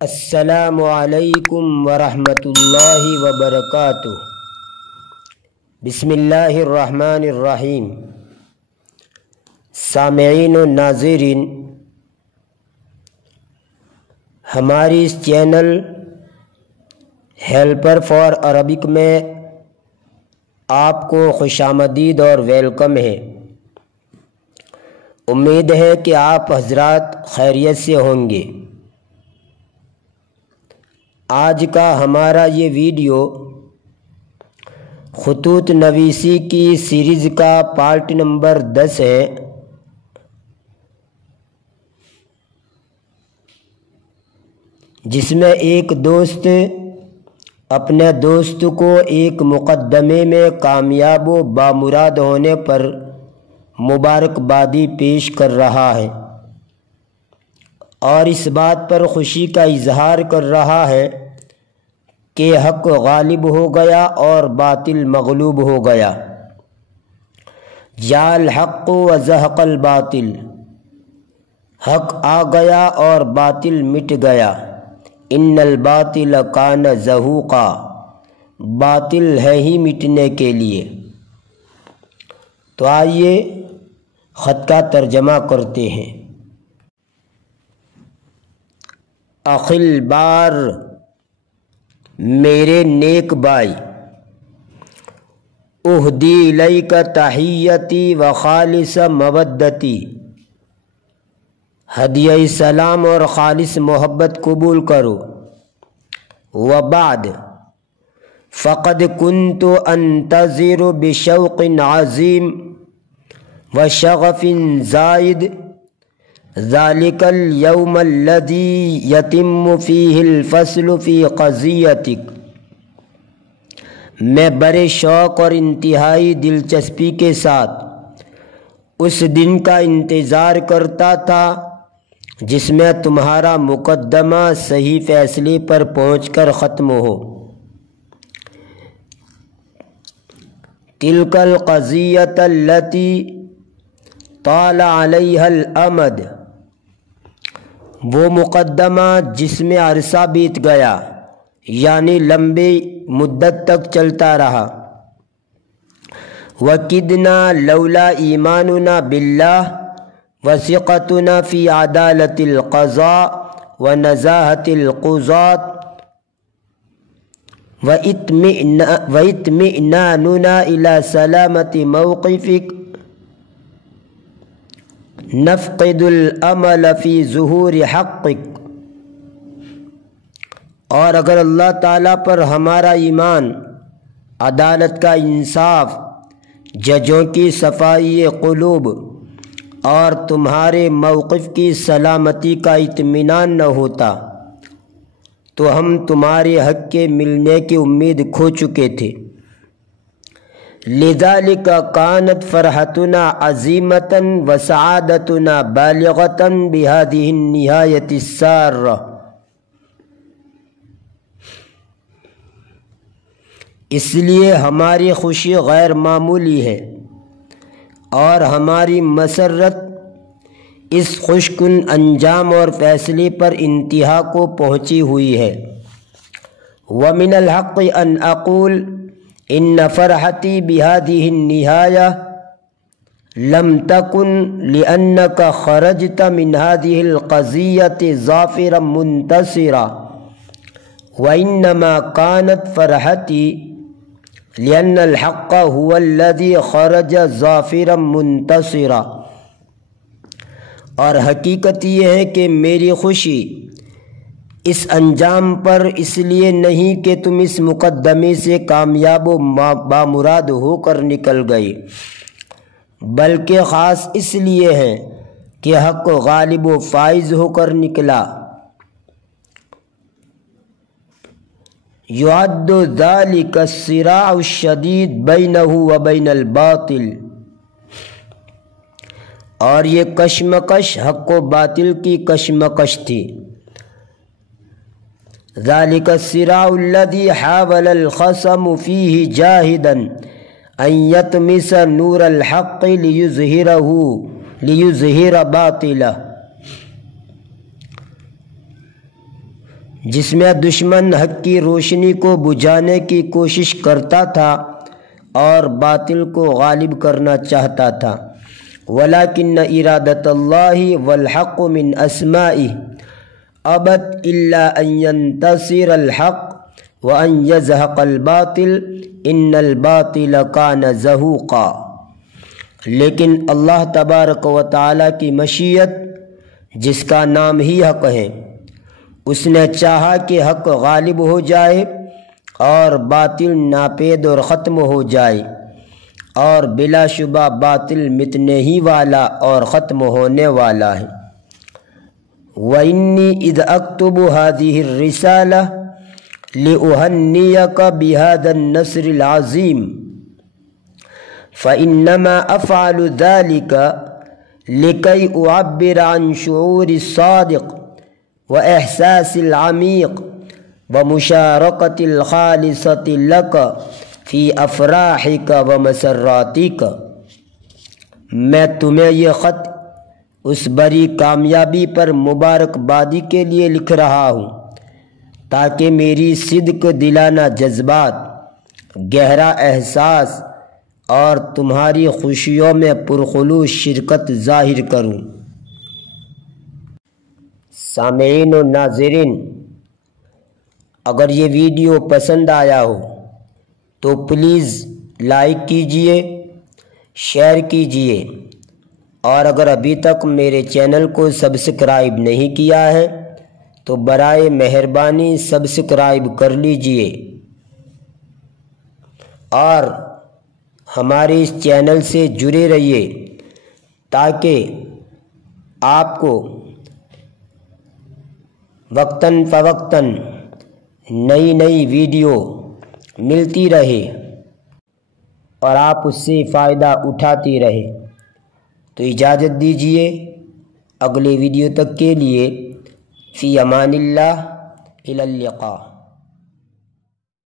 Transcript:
السلام علیکم ورحمۃ اللہ وبرکاتہ۔ بسم اللہ الرحمن الرحیم۔ سامعین و ناظرین، ہماری اس چینل ہیلپر فار عربک میں آپ کو خوش آمدید اور ویلکم ہے۔ امید ہے کہ آپ حضرات خیریت سے ہوں گے۔ آج کا ہمارا یہ ویڈیو خطوط نویسی کی سیریز کا پارٹ نمبر 10 ہے۔ جس میں ایک دوست اپنے دوست کو ایک مقدمے میں کامیاب و بامراد ہونے پر مبارکبادی پیش کر رہا ہے اور اس بات پر خوشی کا اظہار کر رہا ہے کہ حق غالب ہو گیا اور باطل مغلوب ہو گیا۔ جاء الحق وزهق الباطل، حق آ گیا اور باطل مٹ گیا۔ ان الباطل کان زہوقا، باطل ہے ہی مٹنے کے لیے۔ تو آئیے خط کا ترجمہ کرتے ہیں۔ اخل بار، میرے نیک بھائی، اہدی الیک تحیتی و خالص مودتی، ہدیہ سلام اور خالص محبت قبول کرو۔ وبعد، فقد کنت انتظر بشوق عظیم و شغف زائد ذالک اليوم الذی یتم فیہ الفصل فی قضیتک، میں بڑے شوق اور انتہائی دلچسپی کے ساتھ اس دن کا انتظار کرتا تھا جس میں تمہارا مقدمہ صحیح فیصلے پر پہنچ کر ختم ہو۔ تلک القضیۃ التی طال علیہا الامد، وہ مقدمہ جس میں عرصہ بیت گیا، یعنی لمبی مدت تک چلتا رہا۔ وَكِدْنَا لَوْلَا إِيمَانُنَا بِاللَّهِ وَثِقَتُنَا فِي عَدَالَةِ الْقَضَاءِ وَنَزَاهَةِ الْقُضَاةِ وَإِطْمِئْنَانُنَا إِلَى سَلَامَةِ مَوْقِفِكَ نفقد الامل فی ظہور حقک، اور اگر اللہ تعالیٰ پر ہمارا ایمان، عدالت کا انصاف، ججوں کی صفائی قلوب اور تمہارے موقف کی سلامتی کا اطمینان نہ ہوتا تو ہم تمہارے حق کے ملنے کی امید کھو چکے تھے۔ لذالک کانت فرحتنا عظیمۃ وسعادتنا بالغۃ بہذہ النہایۃ السارہ، اس لیے ہماری خوشی غیر معمولی ہے اور ہماری مسرت اس خوشکن انجام اور فیصلے پر انتہا کو پہنچی ہوئی ہے۔ ومن الحق ان اقول ان فرحتی بہذہ النہایہ لم تکن لأنک خرجت من هذه القضیۃ ظافرا منتصرا، وانما كانت فرحتی لأن الحق هو الذي خرج ظافرا منتصرا، اور حقیقت یہ ہے کہ میری خوشی اس انجام پر اس لیے نہیں کہ تم اس مقدمے سے کامیاب و بامراد ہو کر نکل گئے، بلکہ خاص اس لیے ہے کہ حق غالب و فائز ہو کر نکلا۔ یعد ذلک الصراع الشدید بینہ و بین الباطل، اور یہ کشمکش حق و باطل کی کشمکش تھی۔ ذلك الصراع الذي حاول الخصم فيه جاهدا أن يطمس نور الحق ليظهر باطله، جس میں دشمن حق کی روشنی کو بجھانے کی کوشش کرتا تھا اور باطل کو غالب کرنا چاہتا تھا۔ وَلَكِنَّ إِرَادَةَ اللَّهِ وَالْحَقُّ مِنْ أَسْمَائِهِ أَبَتْ إِلَّا أَنْ يَنْتَصِرَ الْحَقُّ وَأَنْ يَزْهَقَ الْبَاطِلُ إِنَّ الْبَاطِلَ كَانَ زَهُوقًا۔ لیکن اللہ تبارک و تعالیٰ کی مشیت، جس کا نام ہی حق ہے، اس نے چاہا کہ حق غالب ہو جائے اور باطل ناپید اور ختم ہو جائے، اور بلا شبہ باطل مٹنے ہی والا اور ختم ہونے والا ہے۔ وَإِنِّي إِذْ أَكْتُبُ هَذِهِ الرِّسَالَةَ لِأُهَنِّيَكَ بِهَذَا النَّصْرِ الْعَظِيمِ فَإِنَّمَا أَفْعَلُ ذَلِكَ لِكَيْ أُعَبِّرَ عَنْ شُعُورِ الصَّادِقِ وَإِحْسَاسِ الْعَمِيقِ وَمُشَارَكَةِ الْخَالِصَةِ لَكَ فی افراحک و مسراتک۔ میں تمہیں یہ خط اس بڑی کامیابی پر مبارکبادی کے لیے لکھ رہا ہوں تاکہ میری صدق دلانہ جذبات، گہرا احساس اور تمہاری خوشیوں میں پرخلوص شرکت ظاہر کروں۔ سامعین و ناظرین، اگر یہ ویڈیو پسند آیا ہو تو پلیز لائک کیجئے، شیئر کیجئے، اور اگر ابھی تک میرے چینل کو سبسکرائب نہیں کیا ہے تو برائے مہربانی سبسکرائب کر لیجئے، اور ہمارے اس چینل سے جڑے رہیے تاکہ آپ کو وقتاً فوقتاً نئی نئی ویڈیو ملتی رہے اور آپ اس سے فائدہ اٹھاتی رہے۔ تو اجازت دیجیے، اگلے ویڈیو تک کے لیے فی امان اللہ، الی اللقاء۔